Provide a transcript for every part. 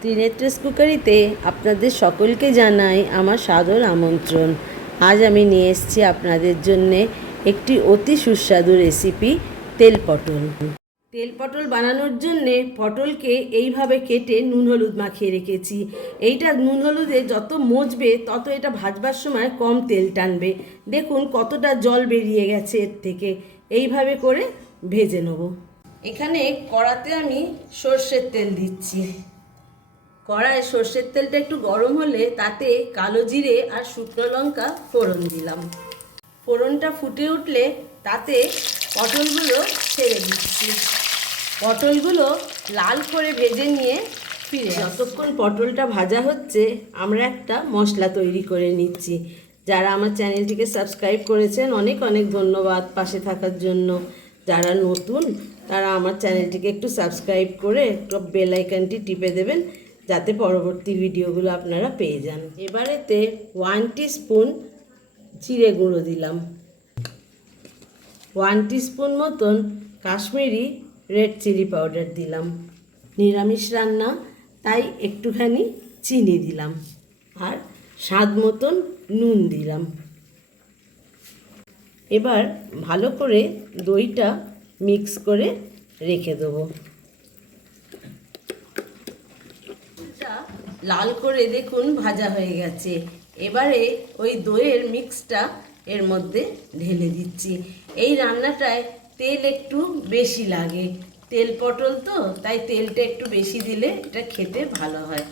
ত্রিনেত্রেস কুকারিতে আপনাদের সকলকে জানাই আমার সাদর আমন্ত্রণ। আজ আমি নিয়ে এসেছি আপনাদের জন্যে একটি অতি সুস্বাদু রেসিপি, তেল পটল। তেল পটল বানানোর জন্যে পটলকে এইভাবে কেটে নুন হলুদ মাখিয়ে রেখেছি। এইটা নুন হলুদে যত মজবে তত এটা ভাজবার সময় কম তেল টানবে। দেখুন কতটা জল বেরিয়ে গেছে এর থেকে। এইভাবে করে ভেজে নেব। এখানে কড়াতে আমি সর্ষের তেল দিচ্ছি। কড়ায় সর্ষের তেলটা একটু গরম হলে তাতে কালো জিরে আর শুকনো লঙ্কা ফোড়ন দিলাম। ফোড়নটা ফুটে উঠলে তাতে পটলগুলো ছেড়ে দিচ্ছি। পটলগুলো লাল করে ভেজে নিয়ে ফিরে যতক্ষণ পটলটা ভাজা হচ্ছে আমরা একটা মশলা তৈরি করে নিচ্ছি। যারা আমার চ্যানেলটিকে সাবস্ক্রাইব করেছেন অনেক অনেক ধন্যবাদ পাশে থাকার জন্য। যারা নতুন তারা আমার চ্যানেলটিকে একটু সাবস্ক্রাইব করে একটু বেল আইকনটি টিপে দেবেন, যাতে পরবর্তী ভিডিওগুলো আপনারা পেয়ে যান। এবারেতে 1 টিস্পুন জিরে গুঁড়ো দিলাম, 1 টিস্পুন মতন কাশ্মীরি রেড চিলি পাউডার দিলাম। নিরামিষ রান্না তাই একটুখানি চিনি দিলাম, আর স্বাদ মতন নুন দিলাম। এবার ভালো করে দইটা মিক্স করে রেখে দেবো। লাল করে দেখুন ভাজা হয়ে গেছে। এবারে ওই দইয়ের মিক্সটা এর মধ্যে ঢেলে দিচ্ছি। এই রান্নাটায় তেল একটু বেশি লাগে, তেল পটল তো তাই তেলটা একটু বেশি দিলে এটা খেতে ভালো হয়।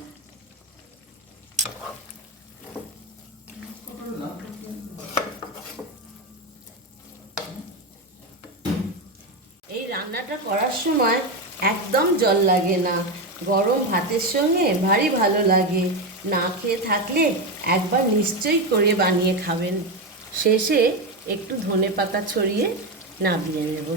এই রান্নাটা করার সময় একদম জল লাগে না, গরম ভাতের সঙ্গে ভারী ভালো লাগে। না খেয়ে থাকলে একবার নিশ্চয়ই করে বানিয়ে খাবেন। শেষে একটু ধনেপাতা ছড়িয়ে নামিয়ে নেব।